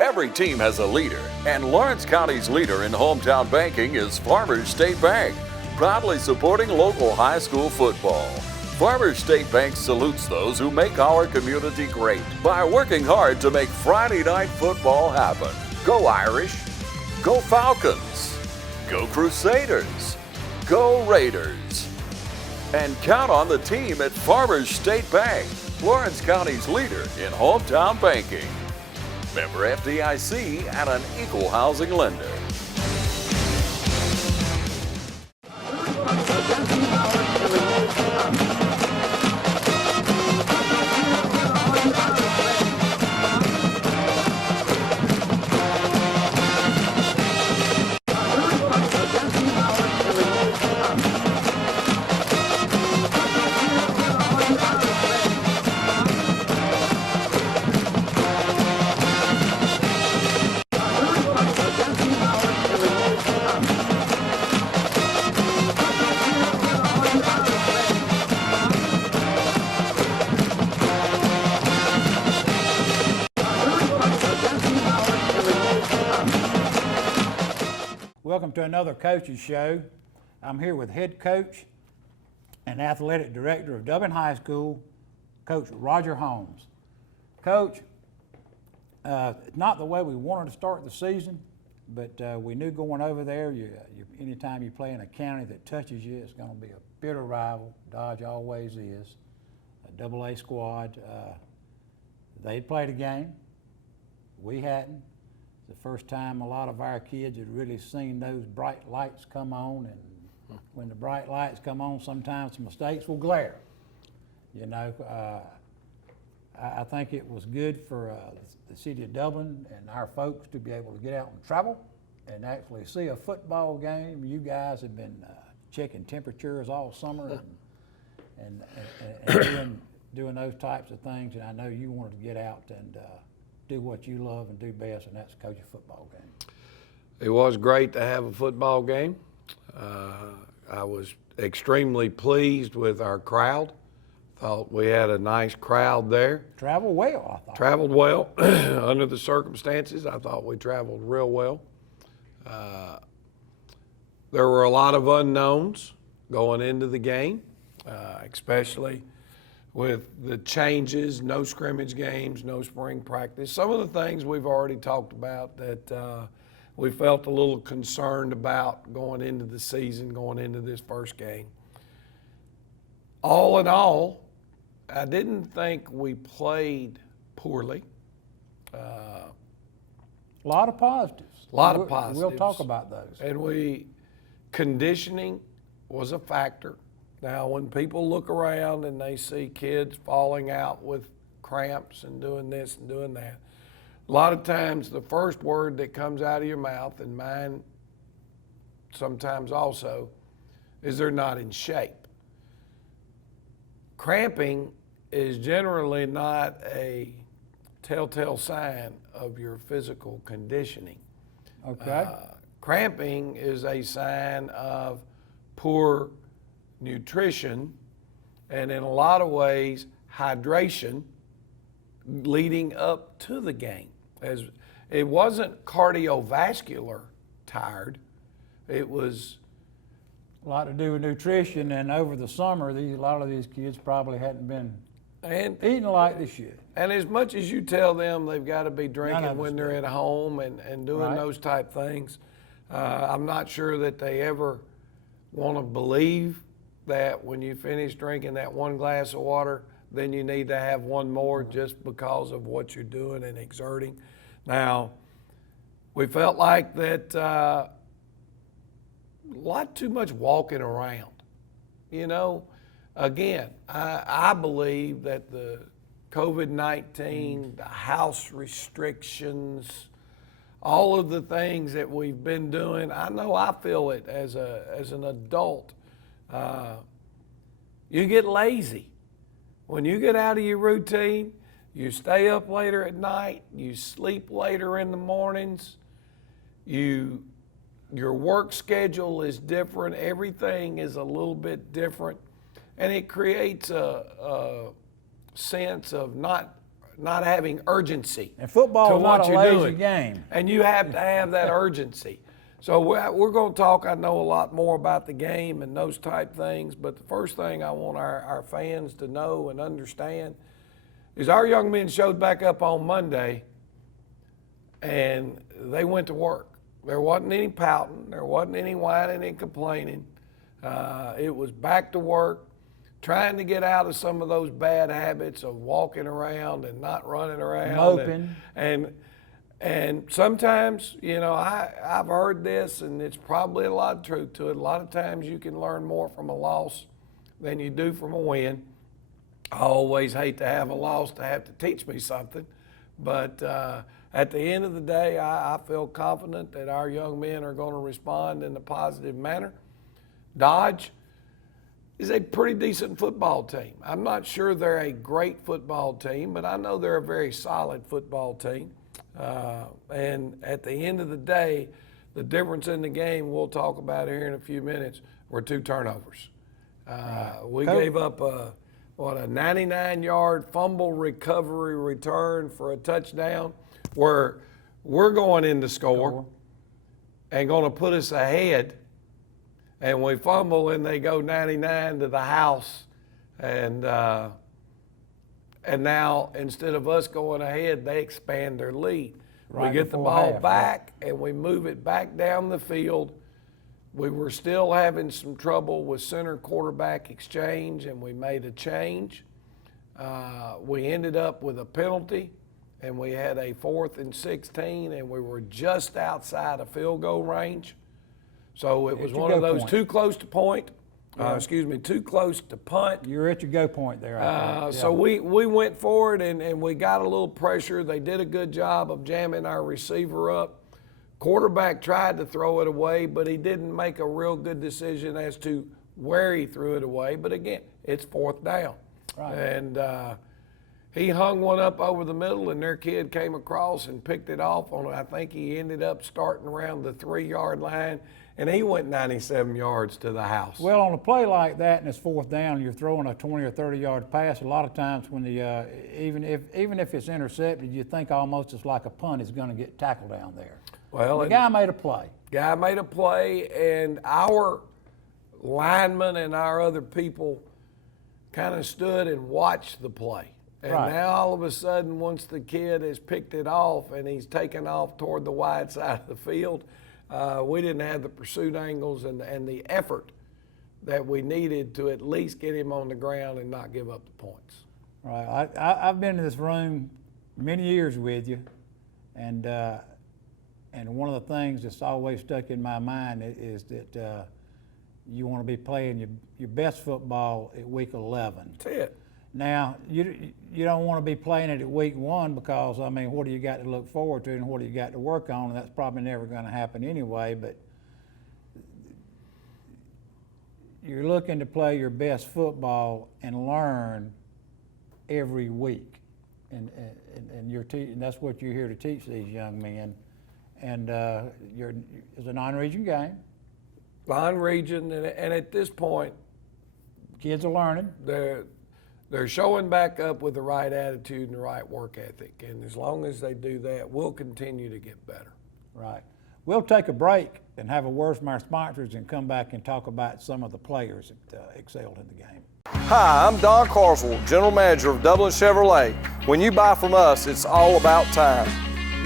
Every team has a leader, and Lawrence County's leader in hometown banking is Farmers State Bank, proudly supporting local high school football. Farmers State Bank salutes those who make our community great by working hard to make Friday night football happen. Go Irish, go Falcons, go Crusaders, go Raiders. And count on the team at Farmers State Bank, Lawrence County's leader in hometown banking. Member FDIC and an equal housing lender. Welcome to another coach's show. I'm here with head coach and athletic director of Dublin High School, Coach Roger Holmes. Coach, it's not the way we wanted to start the season, but we knew going over there, anytime you play in a county that touches you, it's going to be a bitter rival. Dodge always is. A AA squad. They'd played a game. We hadn't. The first time a lot of our kids had really seen those bright lights come on, and when the bright lights come on, sometimes mistakes will glare. You know, I think it was good for the city of Dublin and our folks to be able to get out and travel and actually see a football game. You guys have been checking temperatures all summer and doing those types of things, and I know you wanted to get out and do what you love and do best, and that's coach a football game. It was great to have a football game. I was extremely pleased with our crowd. Thought we had a nice crowd there. Traveled well, I thought. Traveled well. Under the circumstances, I thought we traveled real well. There were a lot of unknowns going into the game, especially with the changes, no scrimmage games, no spring practice. Some of the things we've already talked about that we felt a little concerned about going into the season, going into this first game. All in all, I didn't think we played poorly. A lot of positives. A lot of positives. We'll talk about those. And conditioning was a factor. Now, when people look around and they see kids falling out with cramps and doing this and doing that, a lot of times the first word that comes out of your mouth, and mine sometimes also, is they're not in shape. Cramping is generally not a telltale sign of your physical conditioning. Okay. Cramping is a sign of poor nutrition, and in a lot of ways, hydration leading up to the game. As it wasn't cardiovascular tired, it was a lot to do with nutrition, and over the summer, a lot of these kids probably hadn't been eating like they should. And as much as you tell them they've got to be drinking when they're at home and doing those type things, I'm not sure that they ever want to believe that when you finish drinking that one glass of water, then you need to have one more just because of what you're doing and exerting. Now, we felt like that a lot too much walking around. You know, again, I believe that the COVID-19, the house restrictions, all of the things that we've been doing, I know I feel it as an adult. You get lazy. When you get out of your routine, you stay up later at night, you sleep later in the mornings, your work schedule is different, everything is a little bit different, and it creates a sense of not not having urgency. And football to is what not a you're lazy doing. game. And you have to have that urgency. So we're going to talk, I know, a lot more about the game and those type things, but the first thing I want our fans to know and understand is our young men showed back up on Monday and they went to work. There wasn't any pouting, there wasn't any whining and complaining. It was back to work, trying to get out of some of those bad habits of walking around and not running around. Moping. And sometimes, you know, I've heard this, and it's probably a lot of truth to it. A lot of times you can learn more from a loss than you do from a win. I always hate to have a loss to have to teach me something. But at the end of the day, I feel confident that our young men are going to respond in a positive manner. Dodge is a pretty decent football team. I'm not sure they're a great football team, but I know they're a very solid football team. And at the end of the day, the difference in the game we'll talk about here in a few minutes were 2 turnovers. We gave up a 99-yard fumble recovery return for a touchdown where we're going in to score and going to put us ahead. And we fumble and they go 99 to the house. And now, instead of us going ahead, they expand their lead. We get the ball back and we move it back down the field. We were still having some trouble with center quarterback exchange, and we made a change. We ended up with a penalty, and we had a 4th and 16, and we were just outside of field goal range. So it was one of those too close to point. Too close to punt. You're at your go point there. So we went forward and we got a little pressure. They did a good job of jamming our receiver up. Quarterback tried to throw it away, but he didn't make a real good decision as to where he threw it away. But again, it's 4th down. Right. And he hung one up over the middle, and their kid came across and picked it off on it. I think he ended up starting around the 3-yard line. And he went 97 yards to the house. Well, on a play like that and it's 4th down, you're throwing a 20 or 30-yard pass. A lot of times when even if it's intercepted, you think almost it's like a punt is going to get tackled down there. Well, the guy made a play. Guy made a play, and our linemen and our other people kind of stood and watched the play. And now all of a sudden, once the kid has picked it off and he's taken off toward the wide side of the field, we didn't have the pursuit angles and the effort that we needed to at least get him on the ground and not give up the points. Right. I've been in this room many years with you, and one of the things that's always stuck in my mind is that you want to be playing your best football at week 11. That's it. Now, you don't want to be playing it at week 1 because, I mean, what do you got to look forward to and what do you got to work on? And that's probably never going to happen anyway, but you're looking to play your best football and learn every week. And that's what you're here to teach these young men. And it's a non-region game. Non-region, and at this point, kids are learning. They're showing back up with the right attitude and the right work ethic. And as long as they do that, we'll continue to get better. Right. We'll take a break and have a word from our sponsors and come back and talk about some of the players that excelled in the game. Hi, I'm Don Carswell, General Manager of Dublin Chevrolet. When you buy from us, it's all about time.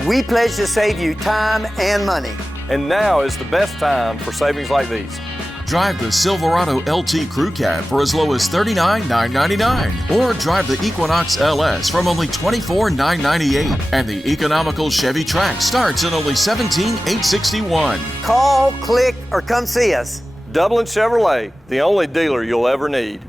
We pledge to save you time and money. And now is the best time for savings like these. Drive the Silverado LT Crew Cab for as low as $39,999, or drive the Equinox LS from only $24,998. And the economical Chevy Trax starts at only $17,861. Call, click, or come see us. Dublin Chevrolet, the only dealer you'll ever need.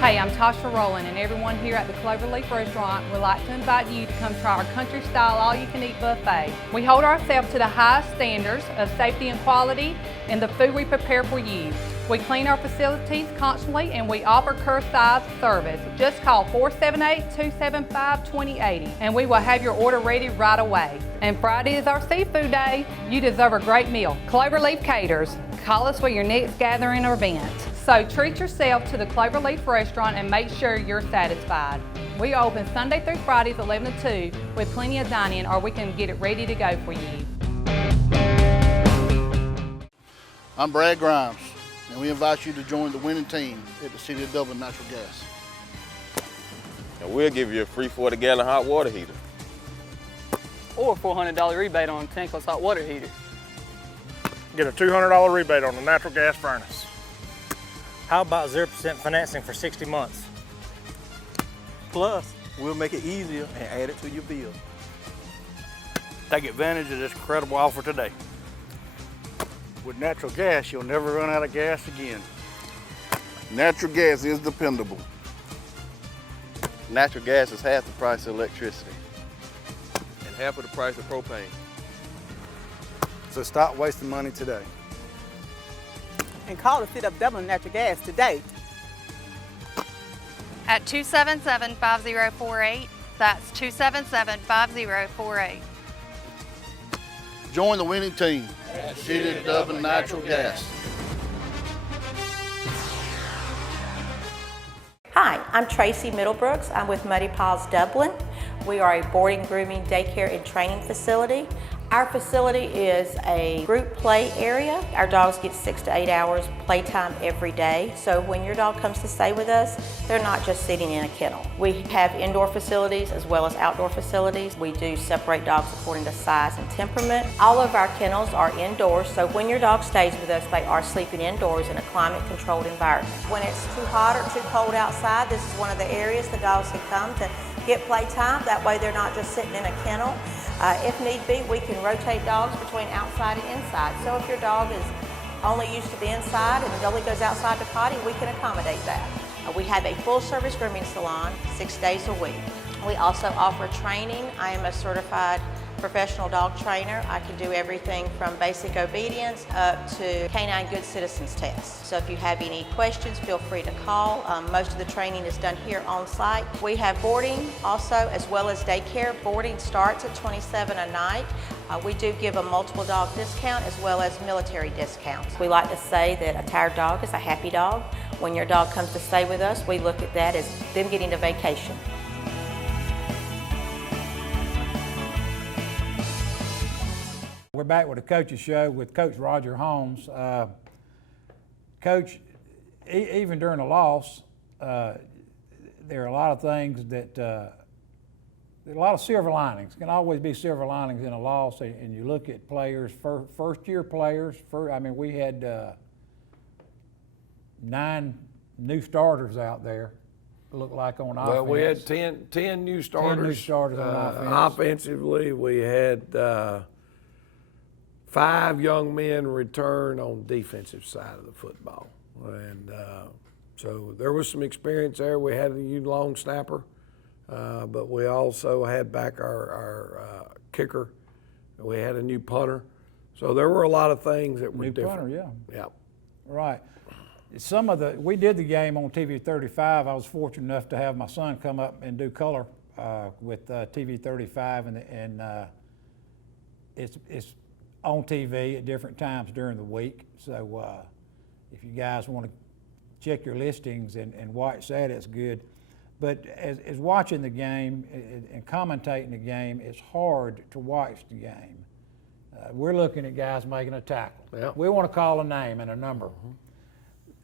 Hey, I'm Tasha Rowland, and everyone here at the Cloverleaf Restaurant would like to invite you to come try our country-style all-you-can-eat buffet. We hold ourselves to the highest standards of safety and quality in the food we prepare for you. We clean our facilities constantly, and we offer curbside service. Just call 478-275-2080, and we will have your order ready right away. And Friday is our seafood day. You deserve a great meal. Cloverleaf Caters. Call us for your next gathering or event. So treat yourself to the Cloverleaf Restaurant and make sure you're satisfied. We are open Sunday through Fridays 11 to 2 with plenty of dine-in, or we can get it ready to go for you. I'm Brad Grimes, and we invite you to join the winning team at the City of Dublin Natural Gas. And we'll give you a free 40-gallon hot water heater. Or a $400 rebate on a tankless hot water heater. Get a $200 rebate on the natural gas furnace. How about 0% financing for 60 months? Plus, we'll make it easier and add it to your bill. Take advantage of this incredible offer today. With natural gas, you'll never run out of gas again. Natural gas is dependable. Natural gas is half the price of electricity and half of the price of propane. So stop wasting money today. And call the City of Dublin Natural Gas today. At 277-5048. That's 277-5048. Join the winning team at City of Dublin Natural Gas. Hi, I'm Tracy Middlebrooks. I'm with Muddy Paws Dublin. We are a boarding, grooming, daycare, and training facility. Our facility is a group play area. Our dogs get 6 to 8 hours playtime every day. So when your dog comes to stay with us, they're not just sitting in a kennel. We have indoor facilities as well as outdoor facilities. We do separate dogs according to size and temperament. All of our kennels are indoors, so when your dog stays with us, they are sleeping indoors in a climate-controlled environment. When it's too hot or too cold outside, this is one of the areas the dogs can come to get playtime. That way they're not just sitting in a kennel. If need be, we can rotate dogs between outside and inside. So if your dog is only used to the inside and only goes outside to potty, we can accommodate that. We have a full-service grooming salon 6 days a week. We also offer training. I am a certified professional dog trainer. I can do everything from basic obedience up to canine good citizens tests. So if you have any questions, feel free to call. Most of the training is done here on site. We have boarding also, as well as daycare. Boarding starts at $27 a night. We do give a multiple dog discount as well as military discounts. We like to say that a tired dog is a happy dog. When your dog comes to stay with us, we look at that as them getting a vacation. We're back with the Coach's Show with Coach Roger Holmes. Coach, even during a loss, there are a lot of things that, there are a lot of silver linings. Can always be silver linings in a loss, and you look at players, first-year players. We had 9 new starters out there, looked like on offense. Well, we had 10 new starters. 10 new starters on offense. Offensively, we had 5 young men return on defensive side of the football. And so there was some experience there. We had a new long snapper, but we also had back our kicker. We had a new punter. So there were a lot of things that were different. New punter, yeah. Yeah. Right. We did the game on TV 35. I was fortunate enough to have my son come up and do color with TV 35, and it's on TV at different times during the week. So if you guys want to check your listings and watch that, it's good. But as watching the game and commentating the game, it's hard to watch the game. We're looking at guys making a tackle. Yep. We want to call a name and a number.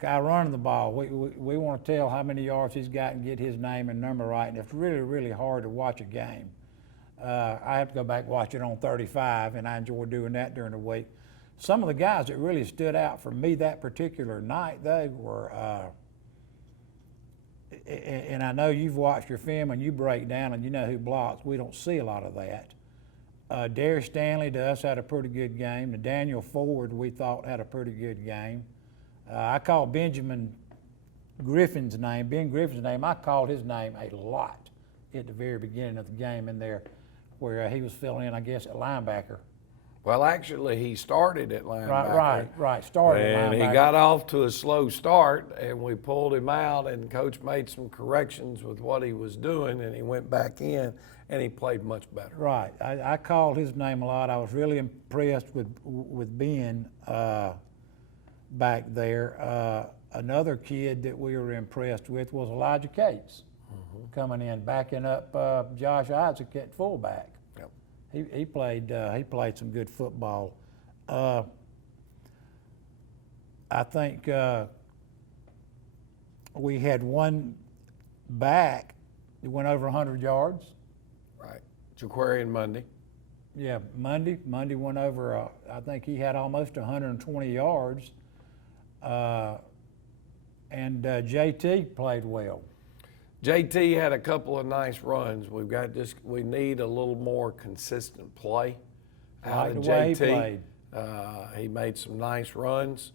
Guy running the ball, we want to tell how many yards he's got and get his name and number right, and it's really, really hard to watch a game. I have to go back and watch it on 35, and I enjoy doing that during the week. Some of the guys that really stood out for me that particular night, they were, and I know you've watched your film and you break down and you know who blocks. We don't see a lot of that. Darius Stanley to us had a pretty good game. Daniel Ford we thought had a pretty good game. I called Ben Griffin's name, I called his name a lot at the very beginning of the game in there where he was filling in, I guess, at linebacker. Well, actually, he started at linebacker. Right. Started at linebacker. And he got off to a slow start, and we pulled him out, and Coach made some corrections with what he was doing, and he went back in, and he played much better. Right. I called his name a lot. I was really impressed with Ben back there. Another kid that we were impressed with was Elijah Cates, coming in, backing up Josh Isaac at fullback. Yep. He played some good football. I think we had one back that went over 100 yards. Right. Jaquarian Monday. Yeah, Monday went over, I think he had almost 120 yards. And JT played well. JT had a couple of nice runs. We need a little more consistent play out of JT. He made some nice runs.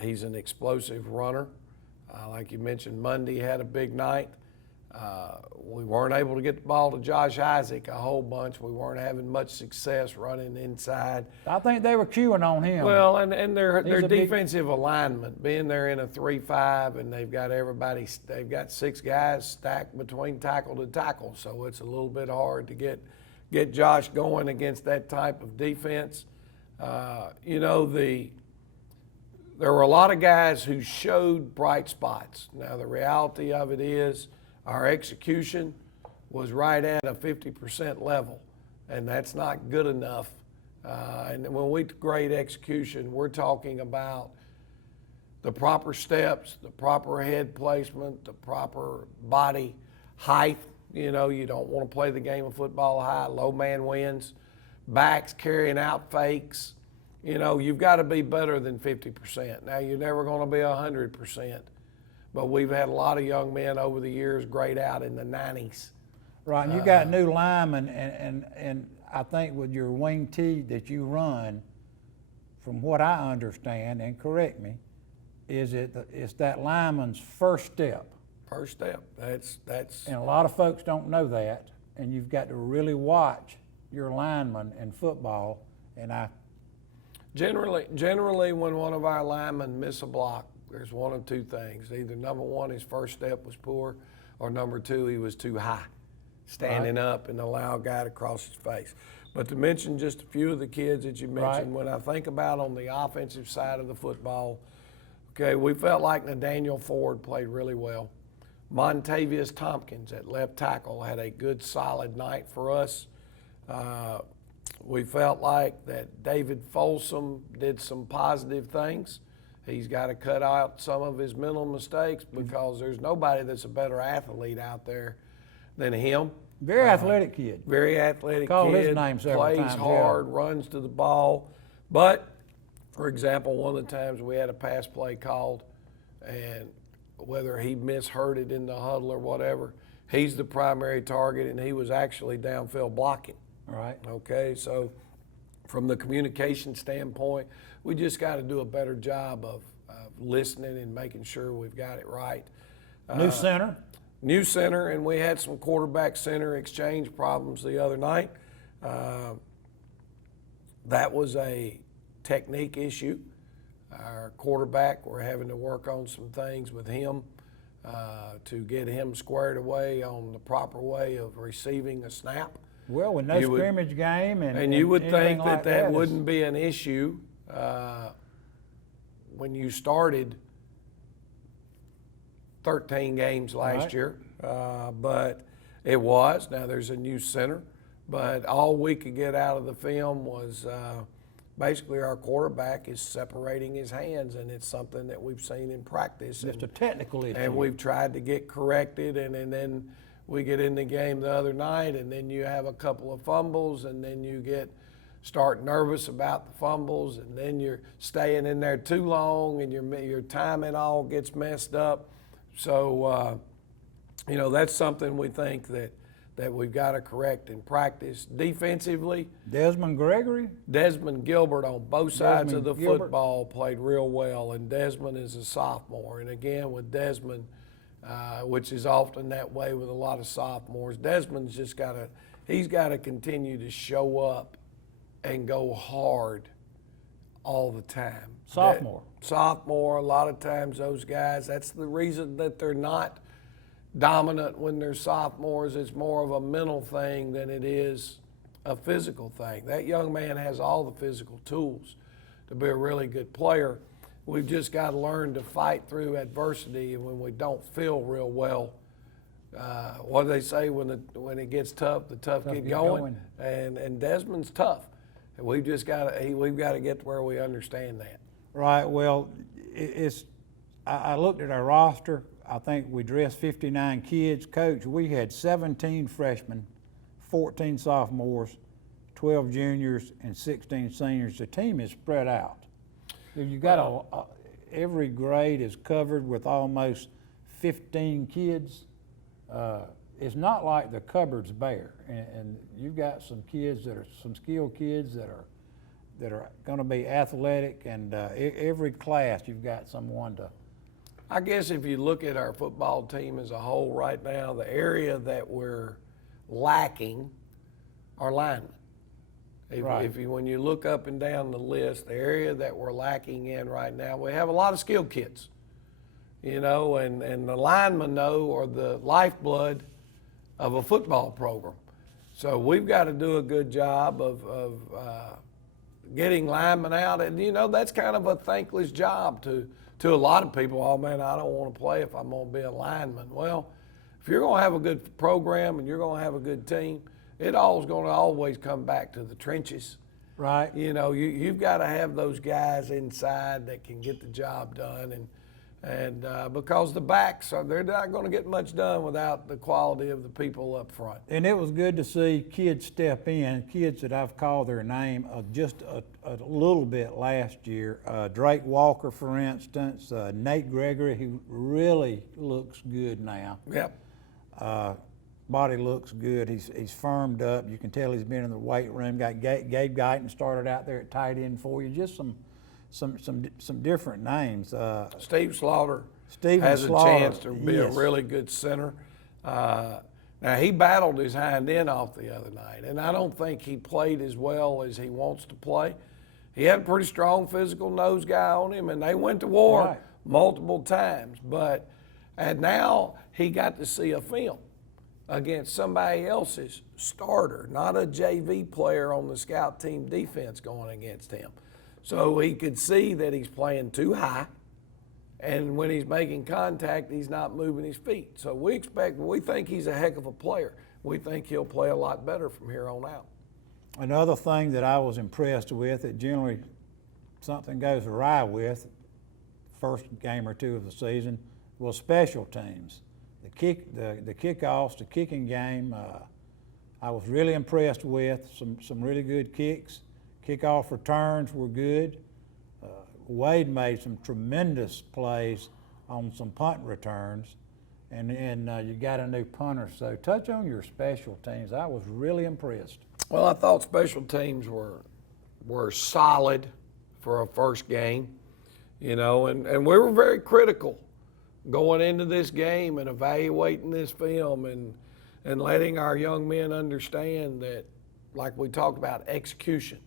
He's an explosive runner. Like you mentioned, Monday had a big night. We weren't able to get the ball to Josh Isaac a whole bunch. We weren't having much success running inside. I think they were queuing on him. Well, and their defensive alignment, being there in a 3-5, and they've got 6 guys stacked between tackle to tackle, so it's a little bit hard to get Josh going against that type of defense. There were a lot of guys who showed bright spots. Now, the reality of it is our execution was right at a 50% level, and that's not good enough. And when we grade execution, we're talking about the proper steps, the proper head placement, the proper body height. You don't want to play the game of football high. Low man wins. Backs carrying out fakes. You've got to be better than 50%. Now, you're never going to be 100%, but we've had a lot of young men over the years grade out in the 90s. Right, and you got new linemen, and I think with your wing tee that you run, from what I understand, and correct me, it's that lineman's first step. First step. That's. And a lot of folks don't know that, and you've got to really watch your lineman in football. And Generally, when one of our linemen miss a block, there's one of two things. Either number one, his first step was poor, or number two, he was too high, standing up and allow a guy to cross his face. But to mention just a few of the kids that you mentioned, when I think about on the offensive side of the football, we felt like Nathaniel Ford played really well. Montavious Tompkins at left tackle had a good, solid night for us. We felt like that David Folsom did some positive things. He's got to cut out some of his mental mistakes because there's nobody that's a better athlete out there than him. Very athletic kid. Very athletic Called kid. his name several plays times, hard, runs to the ball. But, for example, one of the times we had a pass play called, and whether he misheard it in the huddle or whatever, he's the primary target, and he was actually downfield blocking. Right. Okay, so from the communication standpoint, we just got to do a better job of listening and making sure we've got it right. New center, and we had some quarterback center exchange problems the other night. That was a technique issue. Our quarterback, we're having to work on some things with him to get him squared away on the proper way of receiving a snap. Well, with no scrimmage game and you would think like that wouldn't be an issue when you started 13 games last year, but it was. Now there's a new center, but all we could get out of the film was basically our quarterback is separating his hands, and it's something that we've seen in practice. It's a technical issue. And we've tried to get corrected, and then we get in the game the other night, and then you have a couple of fumbles, and then you start nervous about the fumbles, and then you're staying in there too long, and your timing all gets messed up. So, that's something we think that we've got to correct in practice. Defensively, Desmond Gilbert on both sides of the football played real well, and Desmond is a sophomore. And again, with Desmond, which is often that way with a lot of sophomores, Desmond's just got to continue to show up and go hard all the time. Sophomore, a lot of times those guys, that's the reason that they're not dominant when they're sophomores. It's more of a mental thing than it is a physical thing. That young man has all the physical tools to be a really good player. we've just got to learn to fight through adversity, and when we don't feel real well, what do they say, when it gets tough, the tough get going. And Desmond's tough. And we've just got to get to where we understand that. Right. Well, I looked at our roster. I think we dressed 59 kids. Coach, we had 17 freshmen, 14 sophomores, 12 juniors, and 16 seniors. The team is spread out. You got every grade is covered with almost 15 kids. It's not like the cupboard's bare, and you've got some kids that are some skilled kids that are going to be athletic, and every class you've got someone to. I guess if you look at our football team as a whole right now, the area that we're lacking are linemen. When you look up and down the list, the area that we're lacking in right now, we have a lot of skilled kids, and the linemen are the lifeblood of a football program. So we've got to do a good job of getting linemen out, and that's kind of a thankless job to a lot of people. Oh man, I don't want to play if I'm going to be a lineman. Well, if you're going to have a good program and you're going to have a good team, it all is going to always come back to the trenches. Right. You've got to have those guys inside that can get the job done, and because the backs they're not going to get much done without the quality of the people up front. And it was good to see kids step in, kids that I've called their name just a little bit last year. Drake Walker, for instance, Nate Gregory, who really looks good now. Yep. Body looks good. He's firmed up. You can tell he's been in the weight room. Got Gabe Guyton started out there at tight end for you. Just some different names. Steve Slaughter has a chance to be a really good center. Now he battled his hind end off the other night, and I don't think he played as well as he wants to play. He had a pretty strong physical nose guy on him, and they went to war multiple times. And now he got to see a film against somebody else's starter, not a JV player on the scout team defense going against him. So he could see that he's playing too high, and when he's making contact, he's not moving his feet. So we think he's a heck of a player. We think he'll play a lot better from here on out. Another thing that I was impressed with, that generally something goes awry with, first game or two of the season, was special teams. The kickoffs, the kicking game, I was really impressed with. Some really good kicks. Kickoff returns were good. Wade made some tremendous plays on some punt returns, and you got a new punter. So touch on your special teams. I was really impressed. Well, I thought special teams were solid for a first game, and we were very critical going into this game and evaluating this film and letting our young men understand that, like we talked about, execution.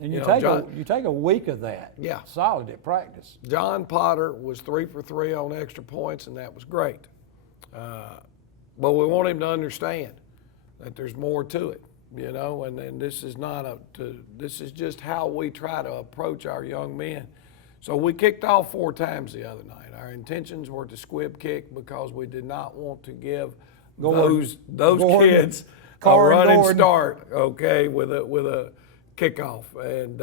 And you take a week of that, solid at practice. John Potter was 3 for 3 on extra points, and that was great. But we want him to understand that there's more to it, and this is this is just how we try to approach our young men. So we kicked off 4 times the other night. Our intentions were to squib kick because we did not want to give those kids a running start, with a kickoff. And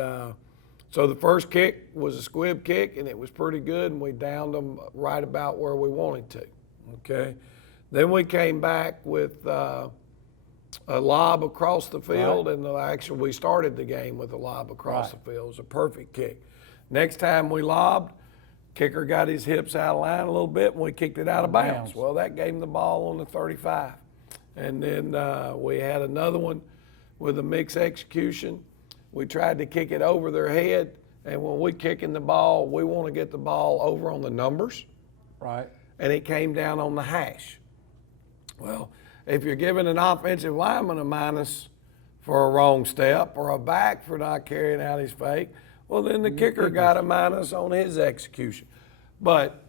so the first kick was a squib kick, and it was pretty good, and we downed them right about where we wanted to. Then we came back with a lob across the field, and actually we started the game with a lob across the field. It was a perfect kick. Next time we lobbed, kicker got his hips out of line a little bit, and we kicked it out of bounds. Well, that gave him the ball on the 35. And then we had another one with a mixed execution. We tried to kick it over their head, and when we're kicking the ball, we want to get the ball over on the numbers. Right. And it came down on the hash. Well, if you're giving an offensive lineman a minus for a wrong step or a back for not carrying out his fake, well, then the kicker got a minus on his execution. But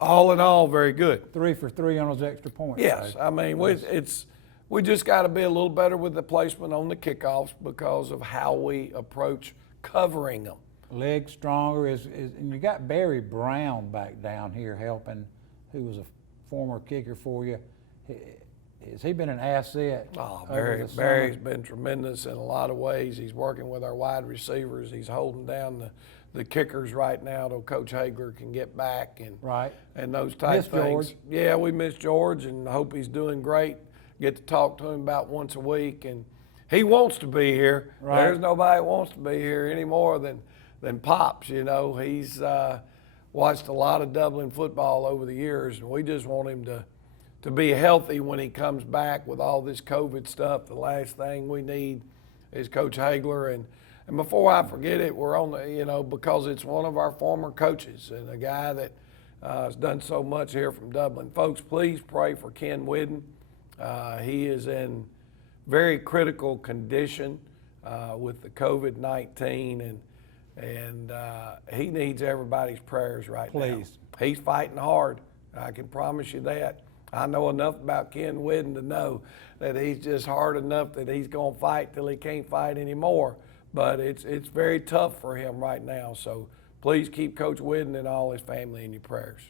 all in all, very good. 3 for 3 on those extra points. Yes, I mean, we just got to be a little better with the placement on the kickoffs because of how we approach covering them. legs stronger. And you got Barry Brown back down here helping, who was a former kicker for you. Has he been an asset? Oh, Barry's been tremendous in a lot of ways. He's working with our wide receivers. He's holding down the kickers right now till Coach Hagler can get back and those type things. George. Yeah, we miss George and hope he's doing great. Get to talk to him about once a week, and he wants to be here. Right. There's nobody that wants to be here any more than Pops. You know, he's watched a lot of Dublin football over the years, and we just want him to be healthy when he comes back with all this COVID stuff. The last thing we need is Coach Hagler. And before I forget it, we're on the, because it's one of our former coaches and a guy that has done so much here from Dublin. Folks, please pray for Ken Whidden. He is in very critical condition with the COVID-19, and he needs everybody's prayers right now. Please. He's fighting hard. I can promise you that. I know enough about Ken Whidden to know that he's just hard enough that he's going to fight till he can't fight anymore. But it's very tough for him right now. So please keep Coach Whidden and all his family in your prayers.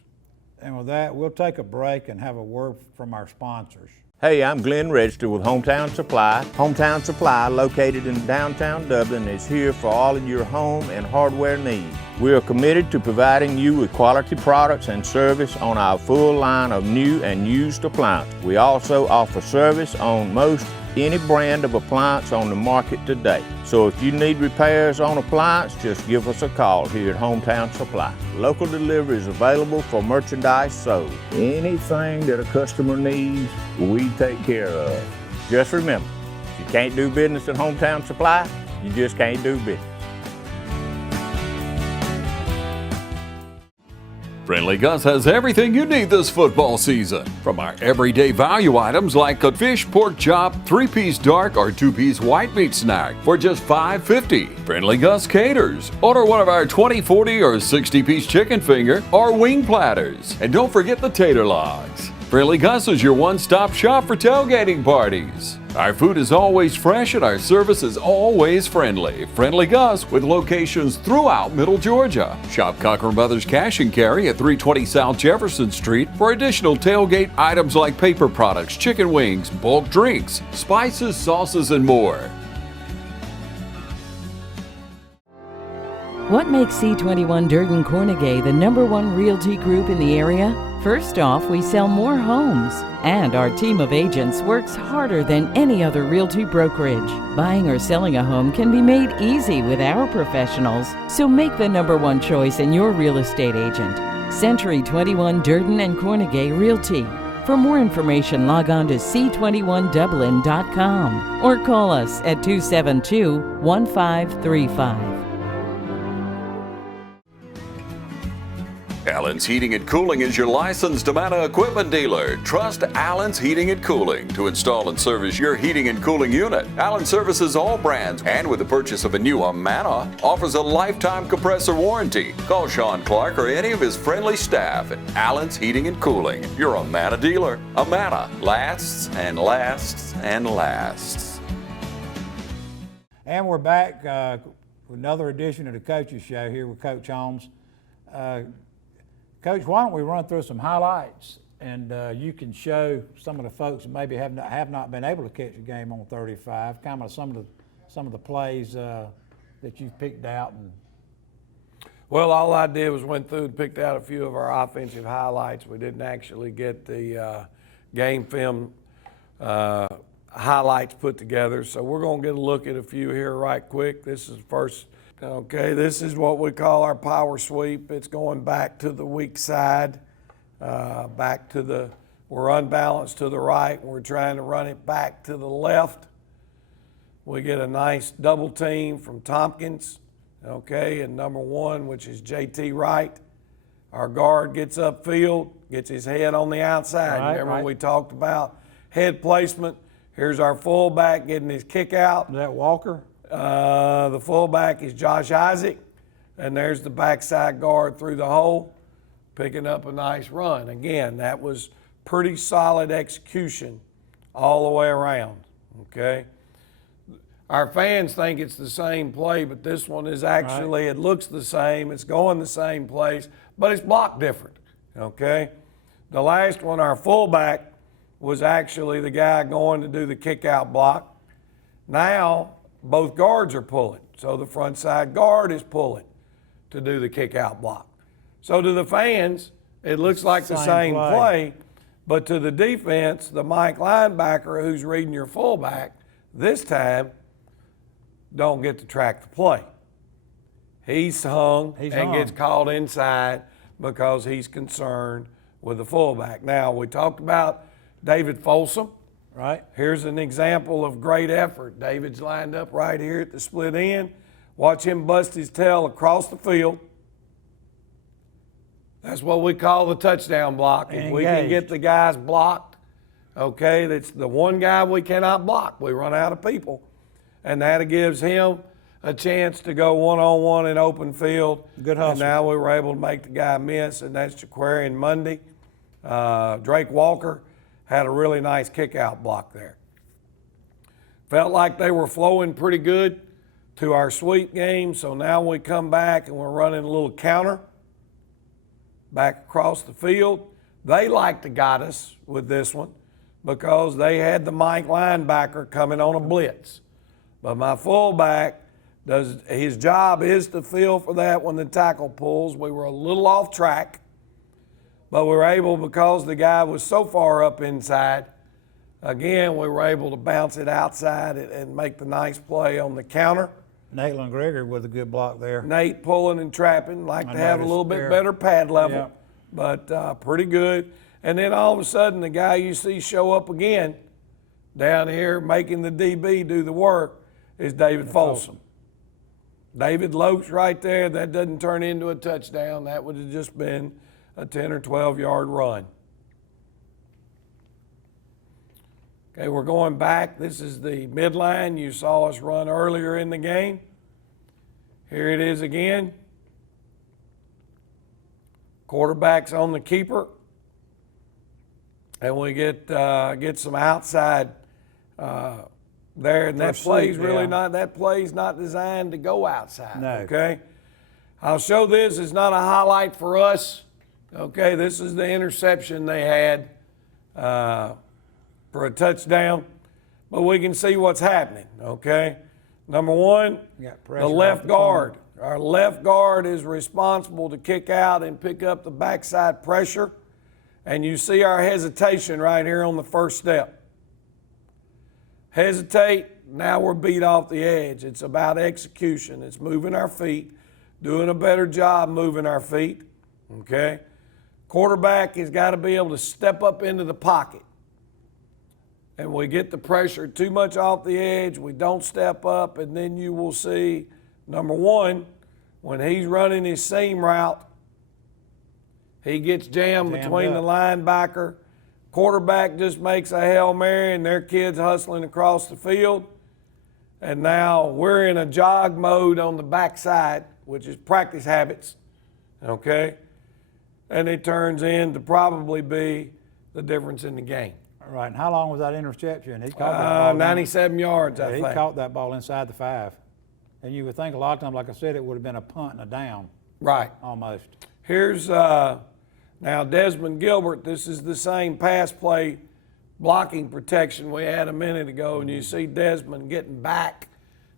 And with that, we'll take a break and have a word from our sponsors. Hey, I'm Glenn Register with Hometown Supply. Hometown Supply, located in downtown Dublin, is here for all of your home and hardware needs. We are committed to providing you with quality products and service on our full line of new and used appliances. We also offer service on most any brand of appliance on the market today. So if you need repairs on appliance, just give us a call here at Hometown Supply. Local delivery is available for merchandise sold. Anything that a customer needs, we take care of. Just remember, if you can't do business at Hometown Supply, you just can't do business. Friendly Gus has everything you need this football season. From our everyday value items like a fish, pork chop, 3-piece dark or 2-piece white meat snack for just $5.50. Friendly Gus caters. Order one of our 20, 40, or 60-piece chicken finger or wing platters. And don't forget the tater logs. Friendly Gus is your one-stop shop for tailgating parties. Our food is always fresh and our service is always friendly. Friendly Gus with locations throughout Middle Georgia. Shop Cochran Brothers Cash and Carry at 320 South Jefferson Street for additional tailgate items like paper products, chicken wings, bulk drinks, spices, sauces, and more. What makes C21 Durden Cornegay the #1 realty group in the area? First off, we sell more homes, and our team of agents works harder than any other realty brokerage. Buying or selling a home can be made easy with our professionals, so make the #1 choice in your real estate agent. Century 21 Durden and Cornegay Realty. For more information, log on to c21dublin.com or call us at 272-1535. Allen's Heating and Cooling is your licensed Amana equipment dealer. Trust Allen's Heating and Cooling to install and service your heating and cooling unit. Allen services all brands, and with the purchase of a new Amana, offers a lifetime compressor warranty. Call Sean Clark or any of his friendly staff at Allen's Heating and Cooling, your Amana dealer. Amana lasts and lasts and lasts. And we're back with another edition of the Coaches Show here with Coach Holmes. Coach, why don't we run through some highlights, and you can show some of the folks that maybe have not been able to catch a game on 35, kind of some of the plays that you've picked out. Well, all I did was went through and picked out a few of our offensive highlights. We didn't actually get the game film highlights put together, so we're going to get a look at a few here right quick. This is first. Okay, this is what we call our power sweep. It's going back to the weak side, we're unbalanced to the right. We're trying to run it back to the left. We get a nice double team from Tompkins, okay, and number 1, which is JT Wright. Our guard gets upfield, gets his head on the outside. Remember we talked about head placement. Here's our fullback getting his kick out. Is that Walker? The fullback is Josh Isaac, and there's the backside guard through the hole, picking up a nice run. Again, that was pretty solid execution all the way around, okay? Our fans think it's the same play, but this one is actually, it looks the same, it's going the same place, but it's blocked different, okay? The last one, our fullback, was actually the guy going to do the kick out block. Now, both guards are pulling. So the front side guard is pulling to do the kick out block. So to the fans, it looks like the same play, but to the defense, the Mike linebacker who's reading your fullback, this time, don't get to track the play. He's hung and gets called inside because he's concerned with the fullback. Now, we talked about David Folsom. Right. Here's an example of great effort. David's lined up right here at the split end. Watch him bust his tail across the field. That's what we call the touchdown block. If we can get the guys blocked, okay, that's the one guy we cannot block. We run out of people. And that gives him a chance to go one-on-one in open field. Good hustle. And now we were able to make the guy miss, and that's Jaquarian Mundy. Drake Walker had a really nice kick-out block there. Felt like they were flowing pretty good to our sweep game, so now we come back and we're running a little counter back across the field. They like to got us with this one because they had the Mike linebacker coming on a blitz. But my fullback, his job is to fill for that when the tackle pulls. We were a little off track, but we were able, because the guy was so far up inside, again, we were able to bounce it outside and make the nice play on the counter. Nate Gregory with a good block there. Nate pulling and trapping, like to have a little bit better pad level, but pretty good. And then all of a sudden, the guy you see show up again down here making the DB do the work is David Folsom. David lopes right there. That doesn't turn into a touchdown. That would have just been a 10 or 12-yard run. Okay, we're going back. This is the midline you saw us run earlier in the game. Here it is again. Quarterback's on the keeper. And we get some outside there, and that play's really not, that play's not designed to go outside, okay? I'll show this. It's not a highlight for us, okay? This is the interception they had for a touchdown, but we can see what's happening, okay? Number one, the left guard. Our left guard is responsible to kick out and pick up the backside pressure, and you see our hesitation right here on the first step. Hesitate, now we're beat off the edge. It's about execution. It's moving our feet, doing a better job moving our feet, okay? Quarterback has got to be able to step up into the pocket. And we get the pressure too much off the edge, we don't step up, and then you will see, number one, when he's running his seam route, he gets jammed between the linebacker. Quarterback just makes a Hail Mary, and their kid's hustling across the field. And now we're in a jog mode on the backside, which is practice habits, okay? And it turns in to probably be the difference in the game. Right, and how long was that interception? He caught that ball 97 yards, I think. He caught that ball inside the 5. And you would think a lot of times, like I said, it would have been a punt and a down. Right. Almost. Here's now Desmond Gilbert. This is the same pass play blocking protection we had a minute ago, and you see Desmond getting back,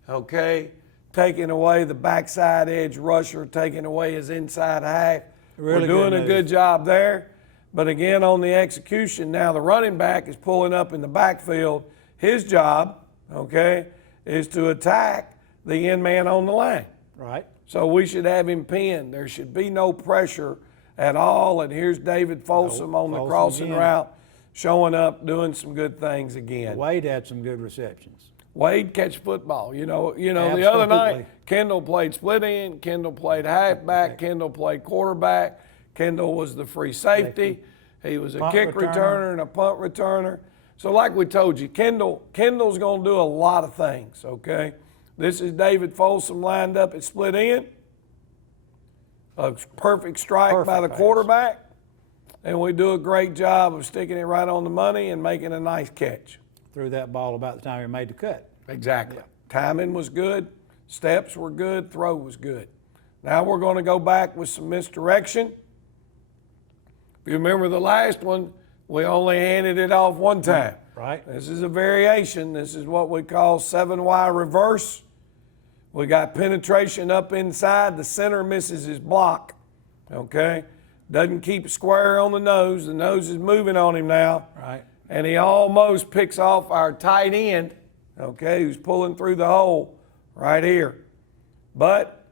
okay, taking away the backside edge rusher, taking away his inside half. We're doing a good job there. But again, on the execution, now the running back is pulling up in the backfield. His job, okay, is to attack the end man on the line. Right. So we should have him pinned. There should be no pressure at all. And here's David Folsom on the crossing route, showing up, doing some good things again. Wade had some good receptions. Wade catch football. You know, the other night, Kendall played split end, Kendall played halfback, Kendall played quarterback. Kendall was the free safety. He was a kick returner and a punt returner. So like we told you, Kendall's going to do a lot of things, okay? This is David Folsom lined up at split end. A perfect strike by the quarterback. And we do a great job of sticking it right on the money and making a nice catch. Threw that ball about the time he made the cut. Exactly. Timing was good, steps were good, throw was good. Now we're going to go back with some misdirection. If you remember the last one, we only handed it off one time. Right. This is a variation. This is what we call 7Y reverse. We got penetration up inside. The center misses his block. Okay? Doesn't keep square on the nose. The nose is moving on him now. Right. And he almost picks off our tight end, okay, who's pulling through the hole right here. But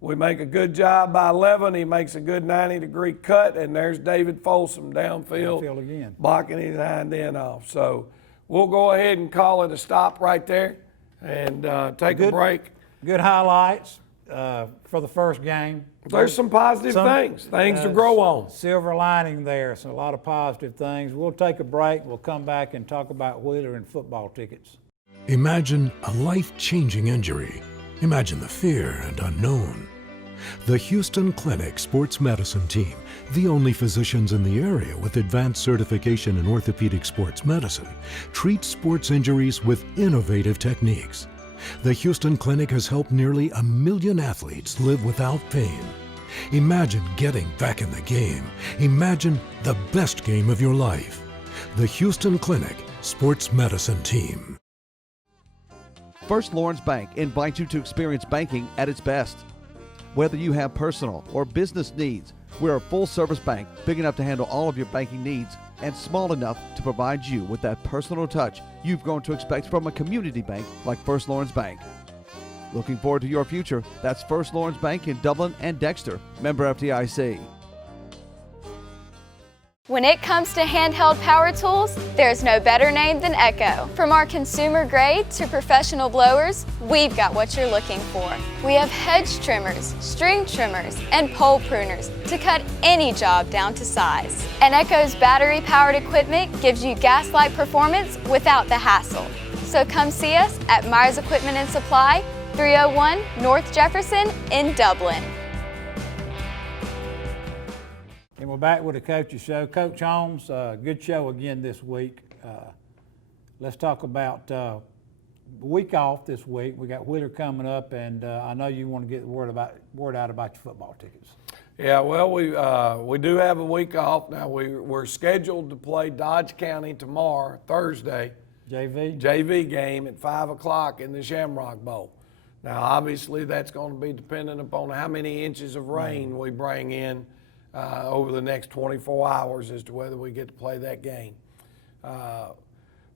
we make a good job by 11. He makes a good 90-degree cut, and there's David Folsom downfield again, blocking his hind end off. So we'll go ahead and call it a stop right there and take a break. Good highlights for the first game. There's some positive things to grow on. Silver lining there, so a lot of positive things. We'll take a break. We'll come back and talk about Wheeler and football tickets. Imagine a life-changing injury. Imagine the fear and unknown. The Houston Clinic Sports Medicine Team, the only physicians in the area with advanced certification in orthopedic sports medicine, treats sports injuries with innovative techniques. The Houston Clinic has helped nearly 1 million athletes live without pain. Imagine getting back in the game. Imagine the best game of your life. The Houston Clinic Sports Medicine Team. First Lawrence Bank invites you to experience banking at its best. Whether you have personal or business needs, we're a full-service bank big enough to handle all of your banking needs and small enough to provide you with that personal touch you've grown to expect from a community bank like First Lawrence Bank. Looking forward to your future. That's First Lawrence Bank in Dublin and Dexter, member FDIC. When it comes to handheld power tools, there's no better name than Echo. From our consumer grade to professional blowers, we've got what you're looking for. We have hedge trimmers, string trimmers, and pole pruners to cut any job down to size. And Echo's battery-powered equipment gives you gas-like performance without the hassle. So come see us at Myers Equipment and Supply, 301 North Jefferson in Dublin. And we're back with the Coach's Show. Coach Holmes, good show again this week. Let's talk about the week off this week. We got Wheeler coming up, and I know you want to get the word out about your football tickets. Yeah, well, we do have a week off now. We're scheduled to play Dodge County tomorrow, Thursday. JV game at 5 o'clock in the Shamrock Bowl. Now, obviously, that's going to be dependent upon how many inches of rain we bring in over the next 24 hours as to whether we get to play that game.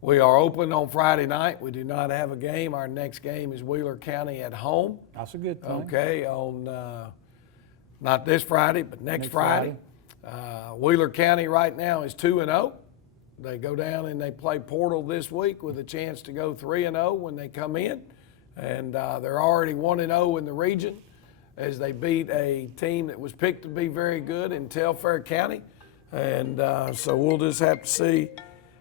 We are open on Friday night. We do not have a game. Our next game is Wheeler County at home. That's a good thing. Okay, on not this Friday, but next Friday. Wheeler County right now is 2-0. They go down and they play Portal this week with a chance to go 3-0 when they come in. And they're already 1-0 in the region as they beat a team that was picked to be very good in Telfair County. And so we'll just have to see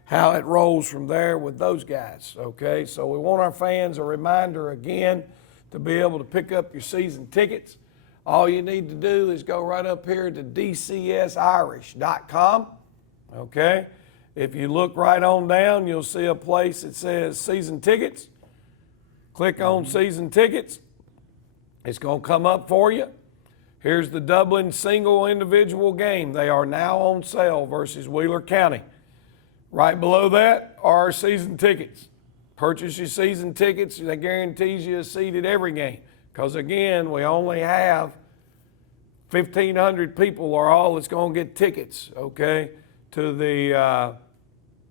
how it rolls from there with those guys, okay? So we want our fans a reminder again to be able to pick up your season tickets. All you need to do is go right up here to dcsirish.com, okay? If you look right on down, you'll see a place that says season tickets. Click on season tickets. It's going to come up for you. Here's the Dublin single individual game. They are now on sale versus Wheeler County. Right below that are our season tickets. Purchase your season tickets. That guarantees you a seat at every game. Because again, we only have 1,500 people are all that's going to get tickets, okay, to the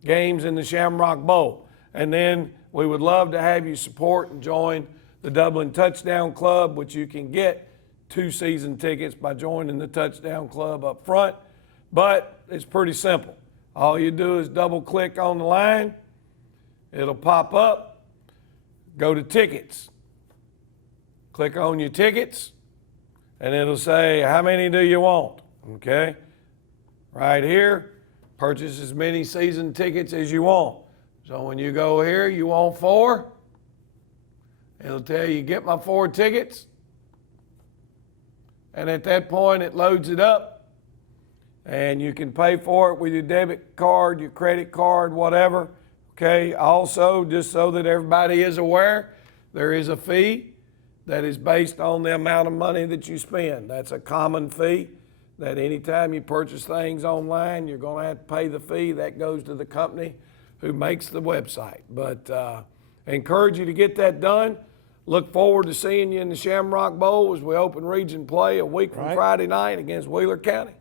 games in the Shamrock Bowl. And then we would love to have you support and join the Dublin Touchdown Club, which you can get 2 season tickets by joining the Touchdown Club up front. But it's pretty simple. All you do is double click on the line. It'll pop up. Go to tickets. Click on your tickets, and it'll say, how many do you want? Okay? Right here, purchase as many season tickets as you want. So when you go here, you want 4. It'll tell you, get my 4 tickets. And at that point, it loads it up. And you can pay for it with your debit card, your credit card, whatever. Okay, also, just so that everybody is aware, there is a fee that is based on the amount of money that you spend. That's a common fee that anytime you purchase things online, you're going to have to pay the fee. That goes to the company who makes the website. But I encourage you to get that done. Look forward to seeing you in the Shamrock Bowl as we open region play a week from Friday night against Wheeler County.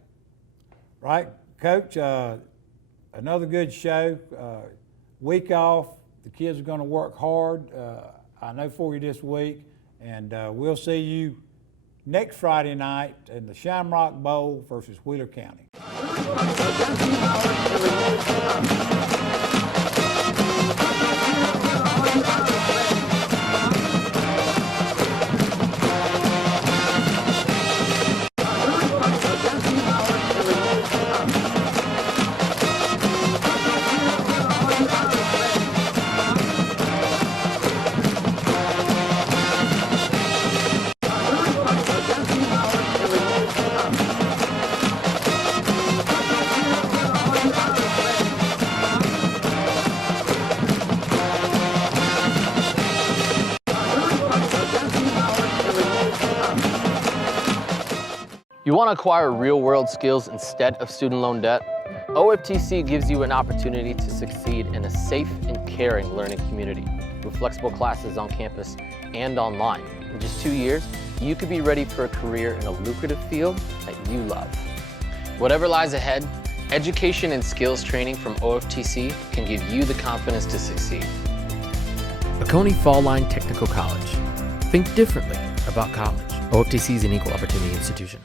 Right, Coach, another good show. Week off, the kids are going to work hard, I know, for you this week. And we'll see you next Friday night in the Shamrock Bowl versus Wheeler County. You want to acquire real-world skills instead of student loan debt? OFTC gives you an opportunity to succeed in a safe and caring learning community with flexible classes on campus and online. In just 2 years, you could be ready for a career in a lucrative field that you love. Whatever lies ahead, education and skills training from OFTC can give you the confidence to succeed. Oconee Fall Line Technical College. Think differently about college. OFTC is an equal opportunity institution.